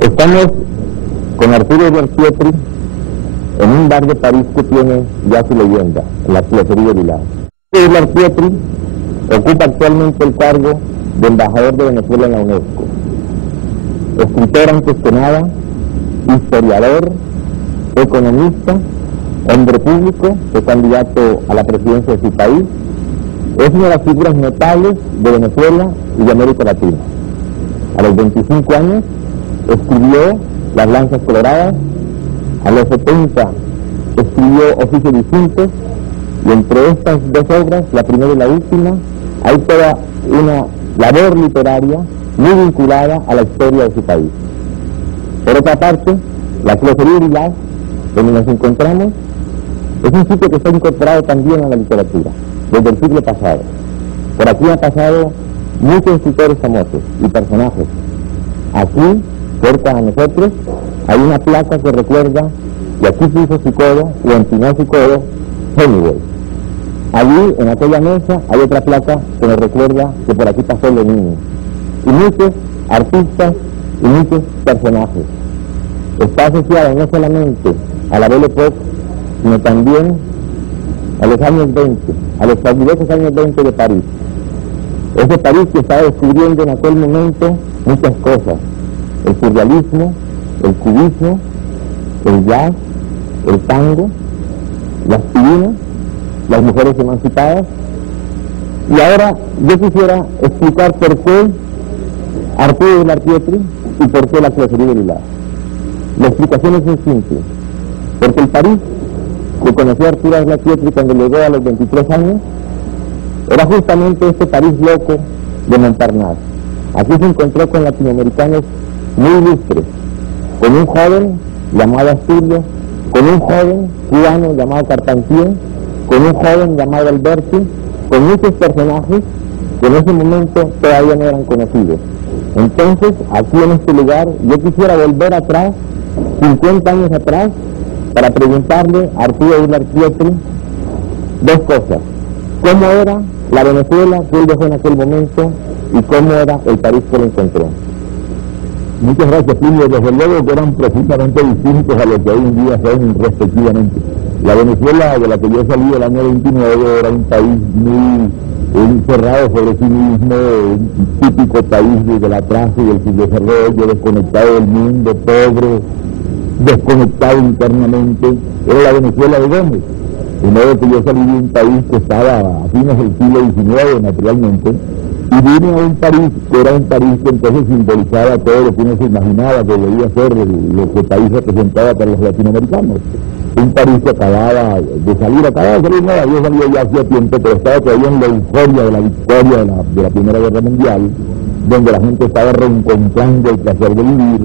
Estamos con Arturo Pietri en un bar de París que tiene ya su leyenda, la Closería Villar. Arturo Pietri ocupa actualmente el cargo de embajador de Venezuela en la UNESCO. Escritor antes que nada, historiador, economista, hombre público, fue candidato a la presidencia de su país. Es una de las figuras notables de Venezuela y de América Latina. A los 25 años escribió Las Lanzas Coloradas, a los 70 escribió Oficios Distintos, y entre estas dos obras, la primera y la última, hay toda una labor literaria muy vinculada a la historia de su país. Por otra parte, la Closería Villar, donde nos encontramos, es un sitio que está incorporado también a la literatura, desde el siglo pasado. Por aquí han pasado muchos escritores famosos y personajes. Aquí, cerca de nosotros, hay una placa que recuerda que aquí puso su codo, o empinó su codo, Hemingway. Allí, en aquella mesa, hay otra placa que nos recuerda que por aquí pasó Lenin. Y muchos artistas y muchos personajes. Está asociada no solamente a la Belle Époque, sino también a los años 20, a los fabulosos años 20 de París. Ese París que estaba descubriendo en aquel momento muchas cosas: el surrealismo, el cubismo, el jazz, el tango, las aspirinas, las mujeres emancipadas. Y ahora yo quisiera explicar por qué Arturo Pietri y por qué la Closería Villar. La explicación es muy simple, porque el París que conoció Arturo Pietri cuando llegó a los 23 años era justamente este París loco de Montparnasse. Aquí se encontró con latinoamericanos muy ilustres, con un joven llamado Asturias, con un joven cubano llamado Carpentier, con un joven llamado Alberti, con muchos personajes que en ese momento todavía no eran conocidos. Entonces, aquí en este lugar, yo quisiera volver atrás, 50 años atrás, para preguntarle a Arturo Pietri dos cosas: cómo era la Venezuela que él dejó en aquel momento y cómo era el París que él encontró. Muchas gracias, Plinio. Desde luego que eran profundamente distintos a lo que hoy en día son respectivamente. La Venezuela de la que yo salí el año 29 era un país muy encerrado sobre sí mismo, un típico país de la atraso y del subdesarrollo, desconectado del mundo, pobre, desconectado internamente. Era la Venezuela de Gómez. De modo que yo salí de un país que estaba a fines del siglo XIX, naturalmente, y vine a un París que era un París que entonces simbolizaba todo lo que uno se imaginaba que debía ser lo que el país representaba para los latinoamericanos. Un París que acababa de salir, nada, yo salía ya hacía tiempo, pero estaba todavía en la euforia de la victoria de la Primera Guerra Mundial, donde la gente estaba reencontrando el placer de vivir,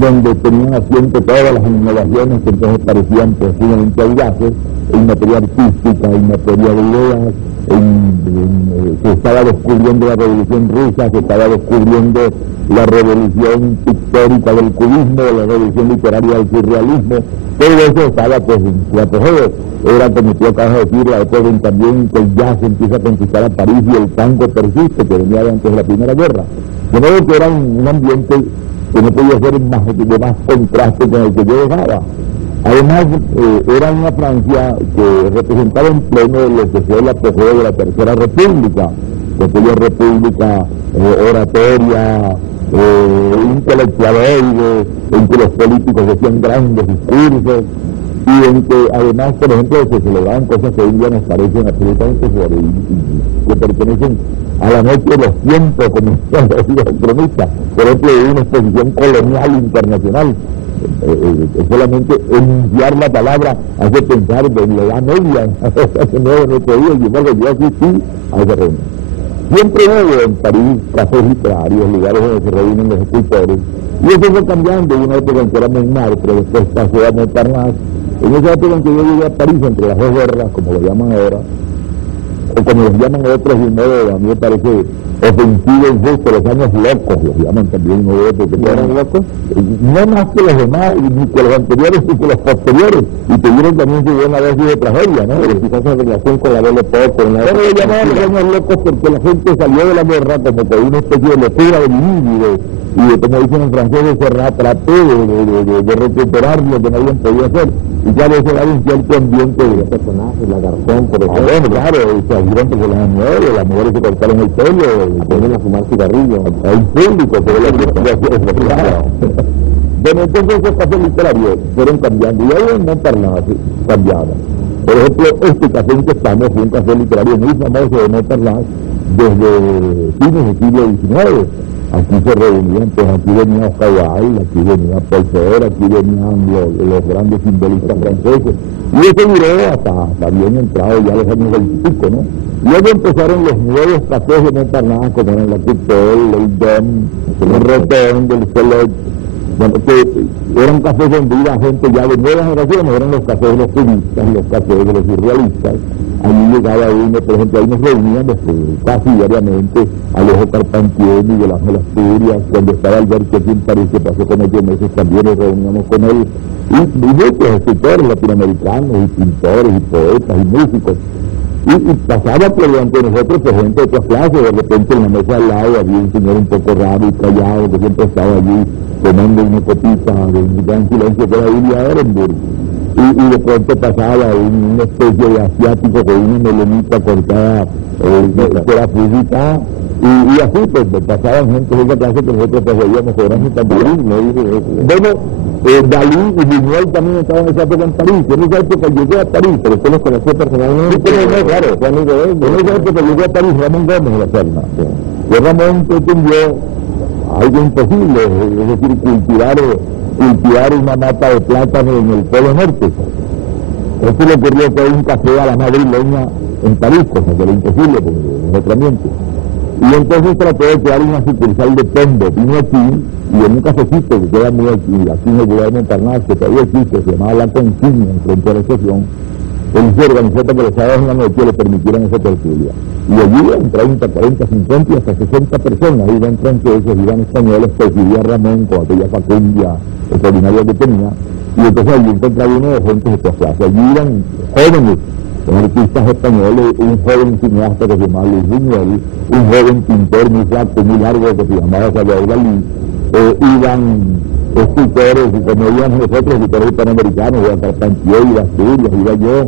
donde tenían asiento todas las innovaciones que entonces parecían posiblemente audaces, en materia artística, en materia de ideas, se estaba descubriendo la Revolución Rusa, se estaba descubriendo la revolución pictórica del cubismo, la revolución literaria del surrealismo. Todo eso estaba pues en su apogeo. Era, como tú acabas de decir, la época en también que el jazz empieza a conquistar a París y el tango persiste, que venía de antes de la Primera Guerra. De modo que era un ambiente que no podía ser de más contraste con el que yo dejaba. Además, era una Francia que representaba en pleno lo que fue el apogeo de la Tercera República, aquella república oratoria, intelectualoide, en que los políticos decían grandes discursos, y en que además, por ejemplo, se celebraban cosas que hoy en día nos parecen absolutamente fuera y que pertenecen a la noche de los tiempos, como decían los cronistas. Por ejemplo, una exposición colonial internacional. Solamente enunciar la palabra hace pensar en la Edad Media, no podía, y bueno, yo asistí a esa reunión. Siempre hubo en París cafés literarios, lugares donde se reúnen los escultores, y eso fue cambiando. En una época en que era Montmartre, pero después pasó a Montparnasse. En esa época en que yo llegué a París, entre las dos guerras, como lo llaman ahora, o como los llaman otros, de un modo, a mí me parece ofensivo, injusto, los años locos, los llaman también, ¿no? Porque ¿Eran locos? No más que los demás, ni que los anteriores, ni que los posteriores, y tuvieron también su buena dosis de tragedia, ¿no? Pero quizás en relación con la Belle Époque, con la... Bueno, le llamaban los años locos porque la gente salió de la guerra como con una especie de locura de vivir y de, como dicen en francés, de se traté de recuperar lo que no habían podido hacer. Y ya de ese lado un cierto ambiente de personajes, la Garzón, por ejemplo. bueno, claro, salieron porque las mujeres se cortaron el pelo, aprenden a fumar cigarrillo. hay público, pero bueno, entonces esos cafés literarios fueron cambiando, y ahí en Montparnasse cambiaban. Por ejemplo, este café en que estamos fue un café literario muy famoso de Montparnasse desde fines del siglo XIX. Aquí se reunían, pues aquí venía Oscar Wilde, aquí venía Paul Fort, aquí venían los grandes simbolistas franceses. Y eso duró hasta bien entrado ya los años 25, ¿no? Luego empezaron los nuevos cafés de Montparnasse, como eran la Coupole, el Dom, el Rotonde, el Select. Bueno, que eran cafés donde iba gente ya de nuevas generaciones, eran los cafés de los cubistas, los cafés de los surrealistas. Allí llegaba uno, por ejemplo, ahí nos reuníamos casi diariamente Alejo Carpentier, Miguel Ángel Asturias, cuando estaba Alberto aquí en París, que pasó con 8 meses, también nos reuníamos con él, y muchos escritores latinoamericanos, y pintores, y poetas, y músicos. Y pasaba por delante de nosotros pues, gente de otras clases, de repente en la mesa al lado había un señor un poco raro y callado, que siempre estaba allí tomando una copita de un gran silencio, que era William Ehrenburg. Y de pronto pasaba una especie de asiático con una melenita cortada, que era fugita, y así pues pasaban gente de esa clase que nosotros pues veíamos cobrando también. Bueno, Dalí y Buñuel también estaban en esa época en París. En esa época llegué a París, pero usted los conoció personalmente. Sí, no, claro, fue amigo de él. En esa época llegué a París, Ramón Gómez de la Serna. Y Ramón pretendió algo imposible, es decir, cultivar una mata de plátano en el Polo Norte. Eso le ocurrió que hay un café a la madrileña en París, cosa que era imposible, porque es otro ambiente. Y entonces trató de crear una sucursal de Pembo, vino aquí, y en un cafecito que queda muy aquí en el lugar de Montparnasse, que todavía existe, se llamaba La Consigna, en frente a la estación, él se organizó para que los sábados en la noche le permitieran esa tertulia. Y allí iban 30, 40, 50 y hasta 60 personas, iban franceses, iban españoles, presidía Ramón con aquella facundia extraordinaria que tenía, y entonces allí encontraba uno de gente de todas clases. Allí iban jóvenes, artistas españoles, un joven cineasta que se llamaba Luis Buñuel, un joven pintor muy flaco, muy largo que se llamaba Salvador Dalí, iban escritores, y como íbamos nosotros, escritores hispanoamericanos, iba Carpentier, iba Asturias, iba yo,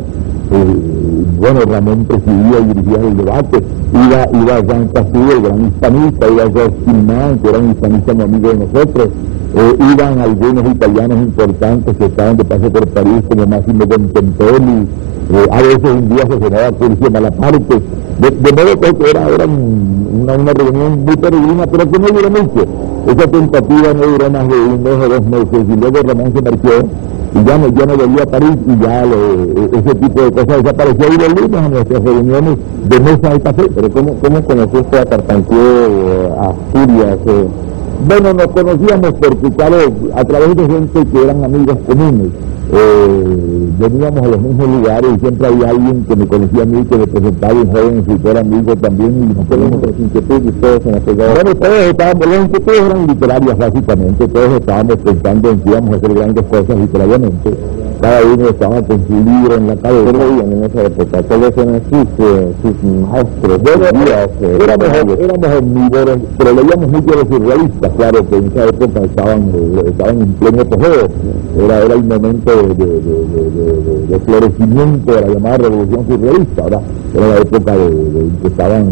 bueno, Ramón presidía y dirigía el debate, iba Jean Castillo, el gran hispanista, iba Georges Quilman, que era un hispanista muy amigo de nosotros, iban algunos italianos importantes que estaban de paso por París, como Massimo Contempelli, a veces un día se cenaba Curcio Malaparte, de modo que era una reunión muy peregrina, pero que no duró mucho. Esa tentativa no duró más de 1 mes o 2 meses, y luego Ramón se marchó, y ya no volvió a París, y ya ese tipo de cosas desapareció, y volvimos a nuestras reuniones de mesa de café. Pero ¿cómo conoció usted a Carpentier, a Asturias? Bueno, nos conocíamos porque, claro, a través de gente que eran amigos comunes. Veníamos a los mismos lugares y siempre había alguien que me conocía a mí, que me presentaba un joven escritor amigo también, y nos teníamos otras inquietudes y todos se nos pegaban. Bueno, todos estábamos, las inquietudes eran literarias básicamente, todos estábamos pensando en que íbamos a hacer grandes cosas literariamente. Cada uno estaba con su libro en la cabeza. ¿Qué leían en esa época? ¿Cuáles eran sus maestros? Bueno, éramos omnívoros, pero leíamos mucho de los surrealistas, claro, que en esa época estaban en pleno apogeo. Era el momento de florecimiento de la llamada revolución surrealista, ¿verdad? Era la época de que estaban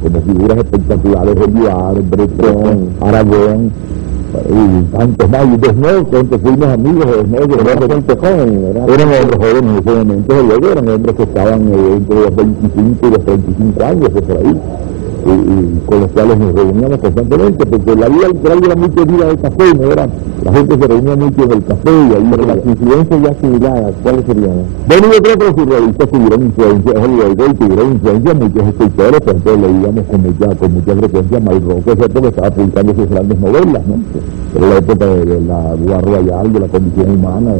como figuras espectaculares, Eliar, Breton, Aragón, y tantos más, y Desnoy, que fuimos amigos de Desnoy, que era gente joven, ¿verdad? Eran hombres jóvenes en ese momento, luego eran hombres que estaban entre los 25 y los 35 años, por ahí, y con los cuales nos reuníamos constantemente, porque la vida literal era mucho vida de café, ¿no? La gente se reunía mucho en el café, y ahí... Pero las influencias ya asimiladas, ¿cuáles serían? Bueno, yo creo que los surrealistas tuvieron influencia, y tuvieron influencia muchos escritores, por ejemplo, leíamos con mucha frecuencia May Roque, ¿cierto?, que estaba publicando sus grandes novelas, ¿no? Era la época de la Bois Royal, de la condición humana,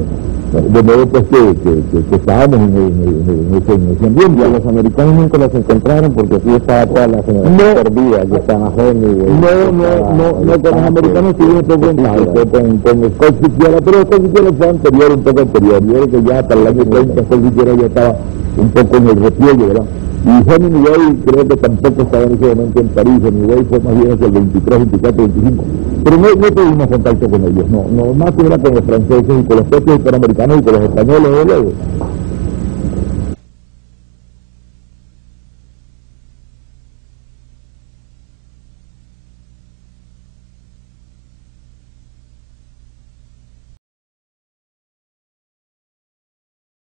De modo pues que estábamos en ese ambiente. Y a los americanos nunca los encontraron porque aquí estaba toda la generación perdida, que estaba Hemingway. No, con los americanos tuvimos un poco en con Scott Fitzgerald, pero Scott Fitzgerald fue anterior, un poco anterior. Yo creo que ya hasta el año 30 Scott Fitzgerald ya estaba un poco en el repliegue, ¿verdad? Y Hemingway creo que tampoco estaba en ese momento en París. Hemingway fue más bien hacia el 23, 24, 25. Pero no tuvimos contacto con ellos, no más que era con los franceses y con los propios hispanoamericanos y con los españoles de luego.